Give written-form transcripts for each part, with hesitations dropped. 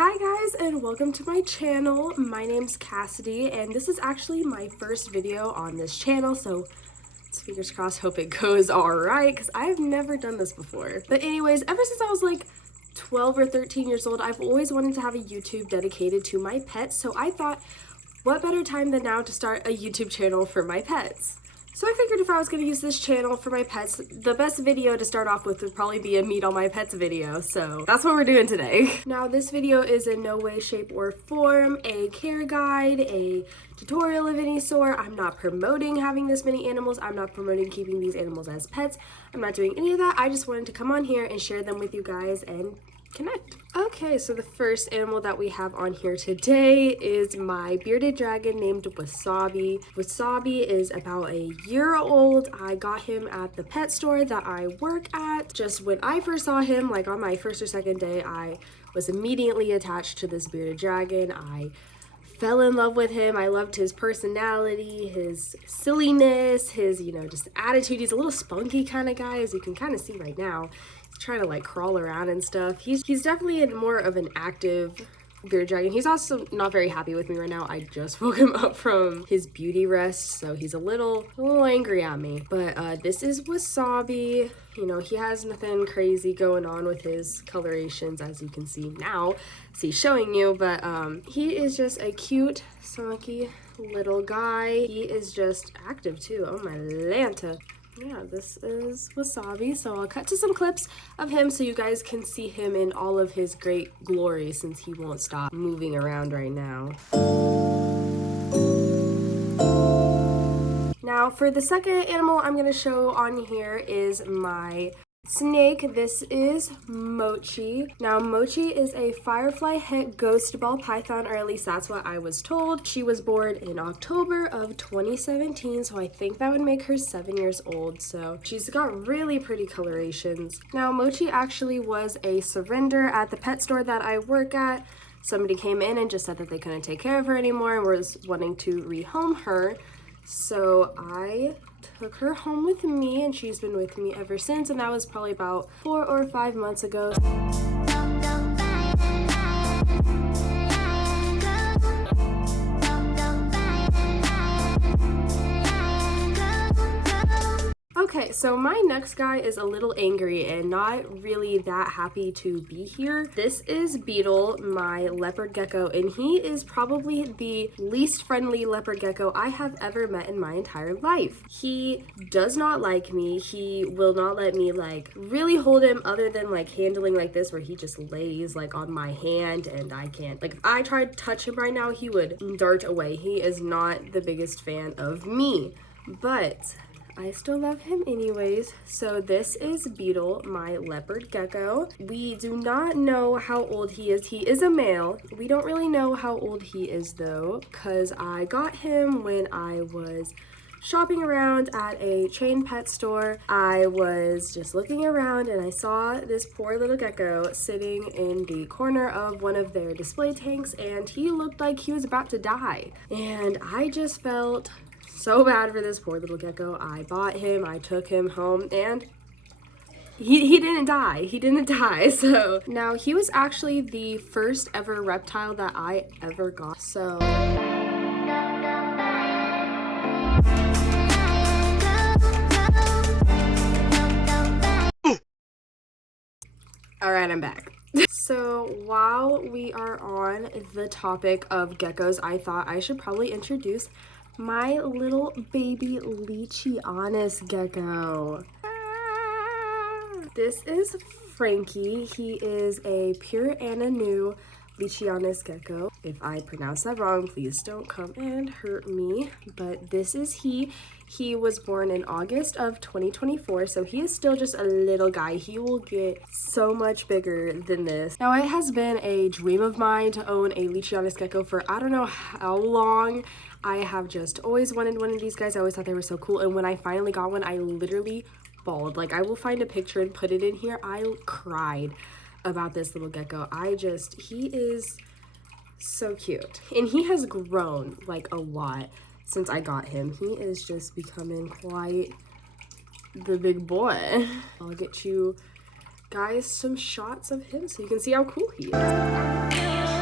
Hi guys, and welcome to my channel. My name's Cassidy, and this is actually my first video on this channel, so fingers crossed, hope it goes alright, because I've never done this before. But anyways, ever since I was like 12 or 13 years old, I've always wanted to have a YouTube dedicated to my pets, so I thought, what better time than now to start a YouTube channel for my pets? So I figured if I was going to use this channel for my pets, the best video to start off with would probably be a meet all my pets video, so that's what we're doing today. Now this video is in no way, shape, or form a care guide, a tutorial of any sort. I'm not promoting having this many animals. I'm not promoting keeping these animals as pets. I'm not doing any of that. I just wanted to come on here and share them with you guys and connect. Okay, so the first animal that we have on here today is my bearded dragon named Wasabi. Wasabi is about a year old. I got him at the pet store that I work at. Just when I first saw him, like on my first or second day, I was immediately attached to this bearded dragon. I fell in love with him. I loved his personality, his silliness, his, just attitude. He's a little spunky kind of guy, as you can kind of see right now. He's trying to like crawl around and stuff. He's definitely more of an active bearded dragon. He's also not very happy with me right now. I just woke him up from his beauty rest, so he's a little angry at me. But this is Wasabi. He has nothing crazy going on with his colorations, as you can see now. See, showing you, but he is just a cute, spunky little guy. He is just active too. Oh my Lanta. Yeah, this is Wasabi, so I'll cut to some clips of him so you guys can see him in all of his great glory, since he won't stop moving around right now. Now, for the second animal I'm going to show on here is my snake. This is Mochi. Now, Mochi is a firefly het ghost ball python, or at least that's what I was told. She was born in October of 2017, so I think that would make her 7 years old. So she's got really pretty colorations. Now, Mochi actually was a surrender at the pet store that I work at. Somebody came in and just said that they couldn't take care of her anymore and was wanting to rehome her. So I took her home with me, and she's been with me ever since, and that was probably about 4 or 5 months ago. Okay, so my next guy is a little angry and not really that happy to be here. This is Beetle, my leopard gecko, and he is probably the least friendly leopard gecko I have ever met in my entire life. He does not like me. He will not let me really hold him, other than handling like this, where he just lays on my hand and I can't. If I tried to touch him right now, he would dart away. He is not the biggest fan of me, but I still love him anyways. So this is Beetle, my leopard gecko. We do not know how old he is. He is a male. We don't really know how old he is though, because I got him when I was shopping around at a chain pet store. I was just looking around and I saw this poor little gecko sitting in the corner of one of their display tanks, and he looked like he was about to die. And I just felt so bad for this poor little gecko. I bought him, I took him home, and he didn't die. He didn't die. So now he was actually the first ever reptile that I ever got. So all right, I'm back. So while we are on the topic of geckos, I thought I should probably introduce my little baby Leachianus gecko. This is Frankie. He is a pure Ananu Leachianus gecko. If I pronounce that wrong, please don't come and hurt me. But this is he. He was born in August of 2024, so he is still just a little guy. He will get so much bigger than this. Now, it has been a dream of mine to own a Leachianus gecko for I don't know how long. I have just always wanted one of these guys. I always thought they were so cool, and when I finally got one, I literally bawled. I will find a picture and put it in here. I cried about this little gecko. He is so cute, and he has grown a lot since I got him. He is just becoming quite the big boy. I'll get you guys some shots of him so you can see how cool he is.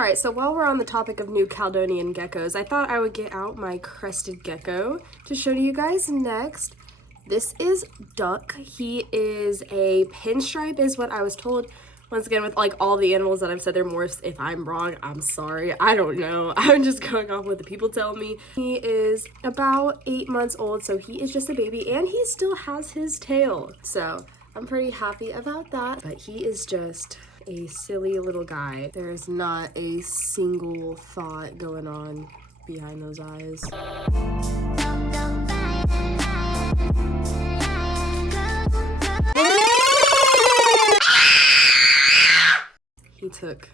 Alright, so while we're on the topic of new Caledonian geckos, I thought I would get out my crested gecko to show to you guys next. This is Duck. He is a pinstripe is what I was told. Once again, with like all the animals that I've said they're morphs, if I'm wrong, I'm sorry. I don't know. I'm just going off what the people tell me. He is about 8 months old, so he is just a baby, and he still has his tail. So I'm pretty happy about that, but he is just a silly little guy. There's not a single thought going on behind those eyes. He took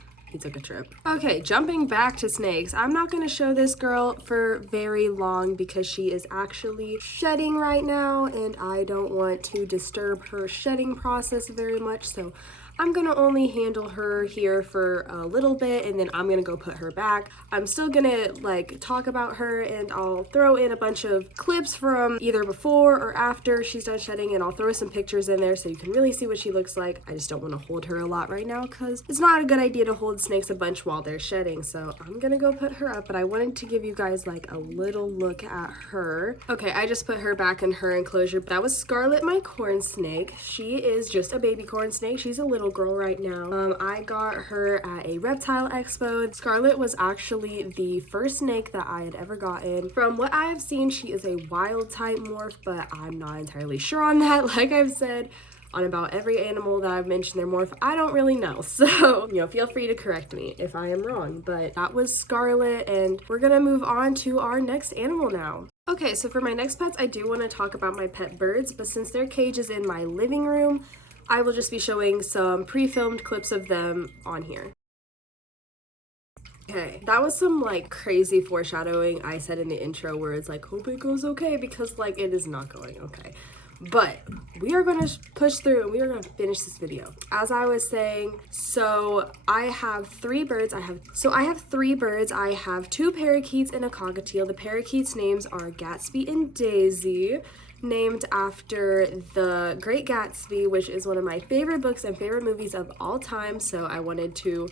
a trip. Okay, jumping back to snakes. I'm not going to show this girl for very long because she is actually shedding right now, and I don't want to disturb her shedding process very much, so I'm gonna only handle her here for a little bit, and then I'm gonna go put her back. I'm still gonna like talk about her, and I'll throw in a bunch of clips from either before or after she's done shedding, and I'll throw some pictures in there so you can really see what she looks like. I just don't want to hold her a lot right now because it's not a good idea to hold snakes a bunch while they're shedding, so I'm gonna go put her up, but I wanted to give you guys like a little look at her. Okay, I just put her back in her enclosure. That was Scarlet, my corn snake. She is just a baby corn snake. She's a little girl right now. I got her at a reptile expo. Scarlet was actually the first snake that I had ever gotten. From what I have seen, she is a wild type morph, but I'm not entirely sure on that. Like I've said on about every animal that I've mentioned their morph, I don't really know. So, you know, feel free to correct me if I am wrong, but that was Scarlet, and we're gonna move on to our next animal now. Okay, so for my next pets, I do want to talk about my pet birds, but since their cage is in my living room, I will just be showing some pre-filmed clips of them on here. Okay, that was some like crazy foreshadowing I said in the intro where it's like, hope it goes okay, because like it is not going okay. But we are going to push through and we are going to finish this video. As I was saying, so I have three birds. I have two parakeets and a cockatiel. The parakeets' names are Gatsby and Daisy, named after The Great Gatsby, which is one of my favorite books and favorite movies of all time. So I wanted to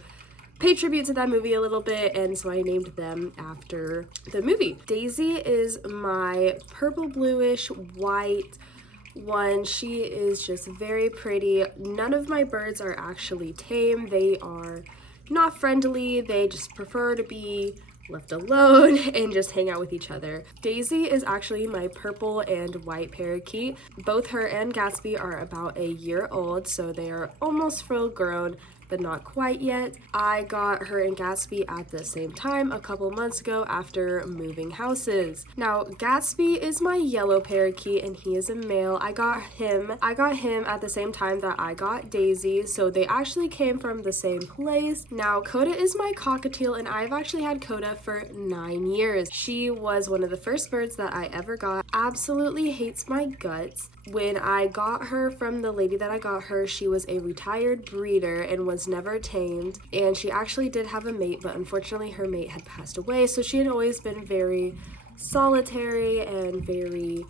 pay tribute to that movie a little bit, and so I named them after the movie. Daisy is my purple bluish white one. She is just very pretty. None of my birds are actually tame. They are not friendly. They just prefer to be left alone and just hang out with each other. Daisy is actually my purple and white parakeet. Both her and Gatsby are about a year old, so they are almost full grown, but not quite yet. I got her and Gatsby at the same time a couple months ago after moving houses. Now, Gatsby is my yellow parakeet and he is a male. I got him at the same time that I got Daisy, so they actually came from the same place. Now, Coda is my cockatiel, and I've actually had Coda for 9 years. She was one of the first birds that I ever got. Absolutely hates my guts. When I got her from the lady that I got her, she was a retired breeder and was never tamed, and she actually did have a mate, but unfortunately her mate had passed away, so she had always been very solitary and very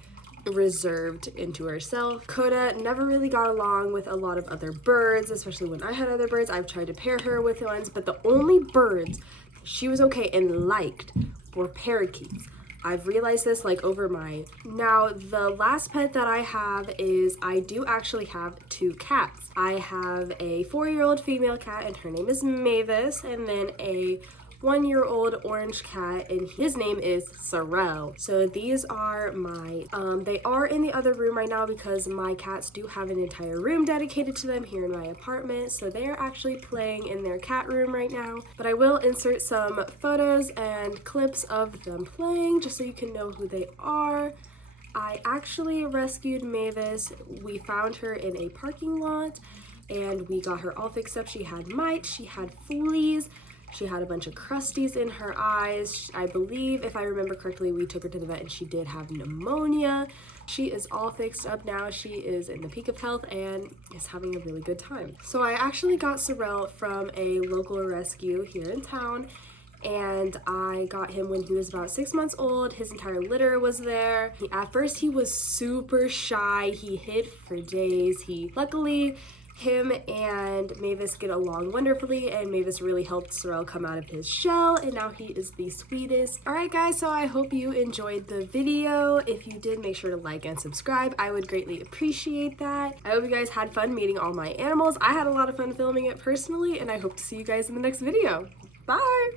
reserved into herself. Coda never really got along with a lot of other birds, especially when I had other birds. I've tried to pair her with ones, but the only birds she was okay and liked were parakeets. I've realized this like over my... Now, the last pet that I have is I do actually have 2 cats. I have a 4-year-old female cat, and her name is Mavis, and then a 1-year-old orange cat, and his name is Sorrel. So these are my, they are in the other room right now because my cats do have an entire room dedicated to them here in my apartment. So they are actually playing in their cat room right now. But I will insert some photos and clips of them playing just so you can know who they are. I actually rescued Mavis. We found her in a parking lot and we got her all fixed up. She had mites, she had fleas, she had a bunch of crusties in her eyes. I believe, if I remember correctly, we took her to the vet and she did have pneumonia. She is all fixed up now. She is in the peak of health and is having a really good time. So I actually got Sorrel from a local rescue here in town, and I got him when he was about 6 months old. His entire litter was there. At first he was super shy. He hid for days. He luckily him and Mavis get along wonderfully, and Mavis really helped Sorrel come out of his shell, and now he is the sweetest. Alright guys, so I hope you enjoyed the video. If you did, make sure to like and subscribe. I would greatly appreciate that. I hope you guys had fun meeting all my animals. I had a lot of fun filming it personally, and I hope to see you guys in the next video. Bye!